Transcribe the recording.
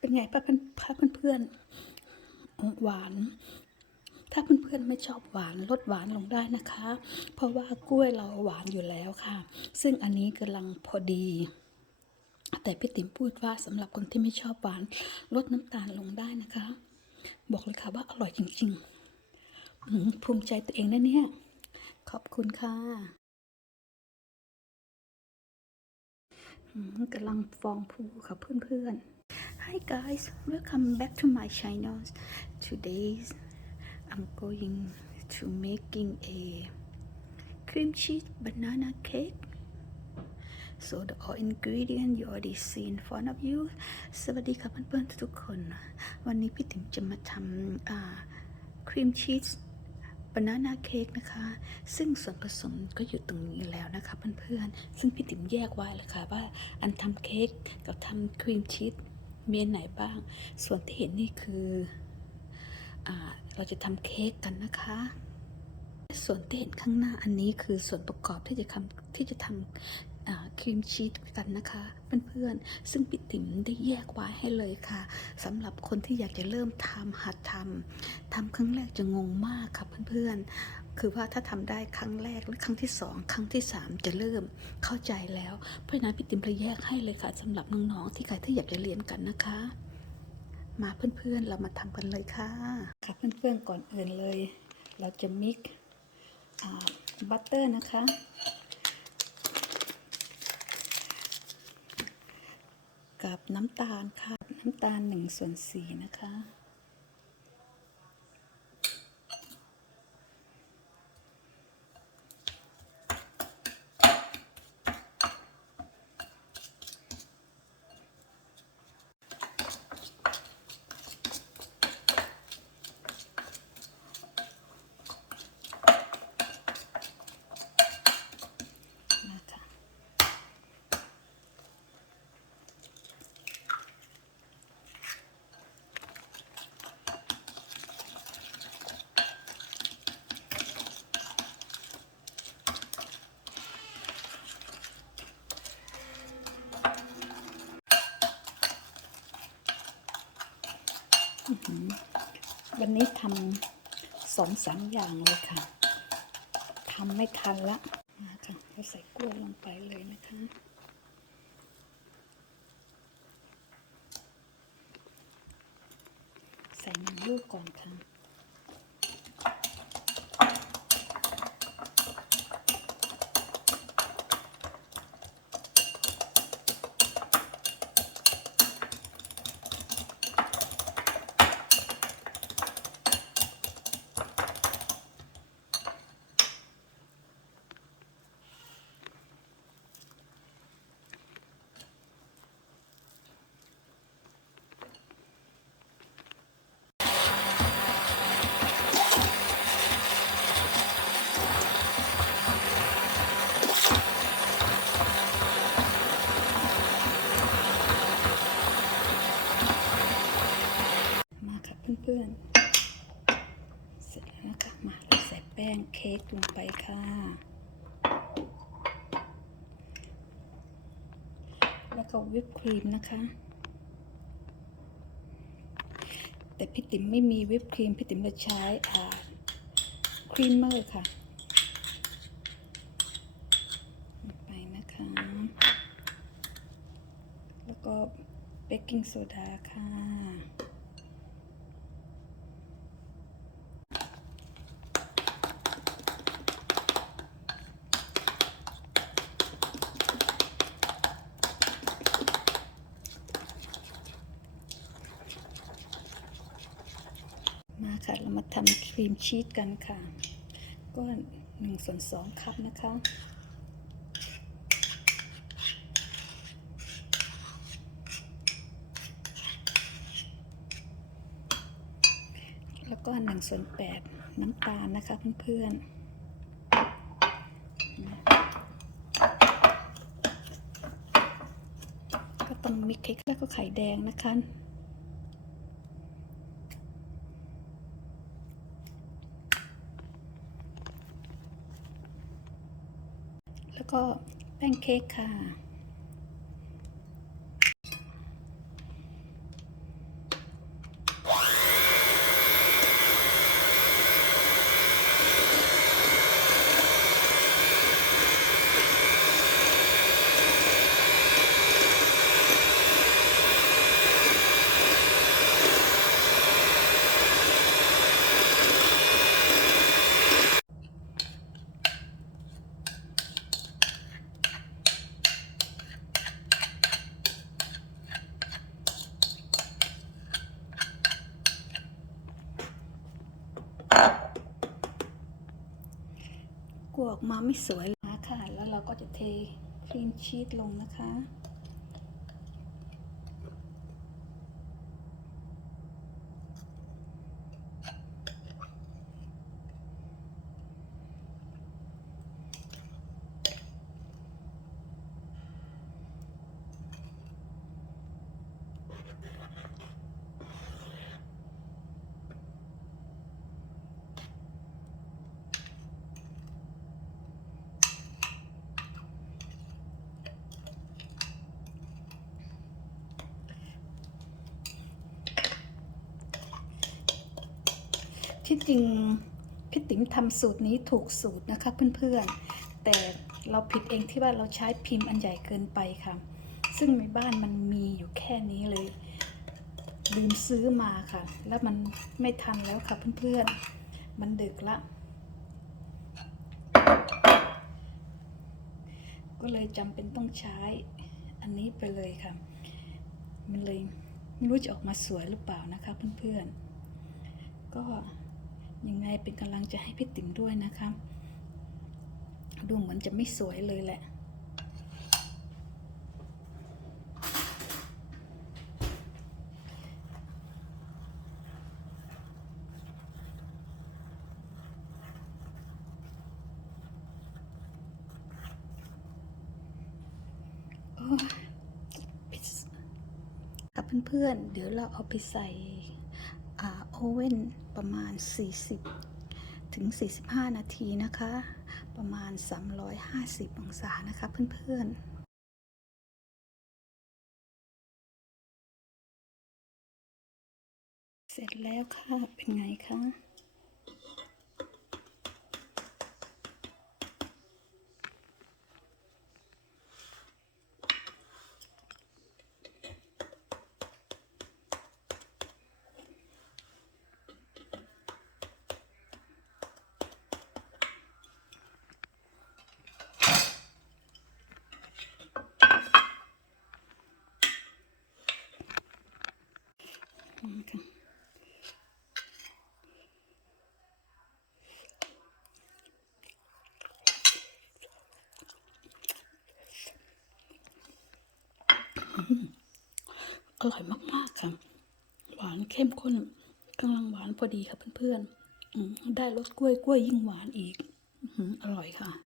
เป็นไงเพื่อนหวานถ้าเพื่อนๆไม่ชอบหวานลดหวานลงได้นะคะเพราะว่ากล้วยเราหวานอยู่แล้วค่ะซึ่งอันนี้กำลังพอดีแต่พี่ติ๋มพูดว่าสำหรับคนที่ไม่ชอบหวานลดน้ำตาลลงได้นะคะบอกเลยค่ะว่าอร่อยจริงๆภูมิใจตัวเองนะเนี่ยขอบคุณค่ะกำลังฟองพูค่ะเพื่อนๆ Hi guys welcome back to my channel today I'm going to making a cream cheese banana cake so the all ingredient you already see in front of you สวัสดีค่ะเพื่อนๆทุกคนวันนี้พี่ติ๋มจะมาทำครีมชีสบานาน่าเค้กนะคะซึ่งส่วนผสมก็อยู่ตรงนี้แล้วนะคะเพื่อนๆซึ่งพี่ติ๋มแยกไว้เลยค่ะว่าอันทำเค้กกับทำครีมชีสมีอันไหนบ้างส่วนที่เห็นนี่คือเราจะทำเค้กกันนะคะส่วนที่เห็นข้างหน้าอันนี้คือส่วนประกอบที่จะทำครีมชีสกันนะคะเพื่อนๆซึ่งพี่ติ๋มได้แยกไว้ให้เลยค่ะสำหรับคนที่อยากจะเริ่มทำหัดทำครั้งแรกจะงงมากค่ะเพื่อนๆคือว่าถ้าทำได้ครั้งแรกและครั้งที่2ครั้งที่3จะเริ่มเข้าใจแล้วเพราะฉะนั้นพี่ติ๋มเลยแยกให้เลยค่ะสำหรับน้องๆที่ใครที่อยากจะเรียนกันนะคะมาเพื่อนๆเรามาทำกันเลยค่ะค่ะเพื่อนๆก่อนอื่นเลยเราจะมิกบัตเตอร์นะคะกับน้ำตาลค่ะน้ำตาล1/4นะคะวันนี้ทำ2-3อย่างเลยค่ะทำไม่ทันละมาค่ะเราใส่กล้วยลงไปเลยนะคะใส่1 ลูกก่อนค่ะมาค่ะเพื่อนๆเสร็จแล้วนะคะมาเราใส่แป้งเค้กลงไปค่ะแล้วก็วิปครีมนะคะแต่พี่ติ๋มไม่มีวิปครีมพี่ติ๋มจะใช้ครีมเมอร์ค่ะลงไปนะคะแล้วก็เบกกิ้งโซดาค่ะมาค่ะเรามาทำครีมชีสกันค่ะก็1/2 คัพนะคะแล้วก็1/8น้ำตาลนะคะเพื่อนๆก็ต้องมิกซ์เค้กแล้วก็ไข่แดงนะคะแล้วก็แป้งเค้กค่ะ อกมาไม่สวยนะค่ะ แล้วเราก็จะเทครีมชีสลงนะคะ ที่จริงพี่ติ๋มทำสูตรนี้ถูกสูตรนะคะเพื่อนๆแต่เราผิดเองที่ว่าเราใช้พิมพ์อันใหญ่เกินไปค่ะซึ่งในบ้านมันมีอยู่แค่นี้เลยลืมซื้อมาค่ะแล้วมันไม่ทันแล้วค่ะเพื่อนๆมันดึกละก็เลยจำเป็นต้องใช้อันนี้ไปเลยค่ะมันเลยไม่รู้จะออกมาสวยหรือเปล่านะคะเพื่อนๆก็ยังไงเป็นกำลังใจให้พี่ติ๋มด้วยนะคะดูเหมือนจะไม่สวยเลยแหละค่ะเพื่อนๆเดี๋ยวเราเอาไปใส่โอเว่นประมาณ40 ถึง 45 นาทีนะคะประมาณ350 องศานะคะเพื่อนๆเสร็จแล้วค่ะเป็นไงคะอร่อยมากๆค่ะหวานเข้มข้นกำลังหวานพอดีค่ะเพื่อนๆได้รสกล้วยยิ่งหวานอีกอร่อยค่ะ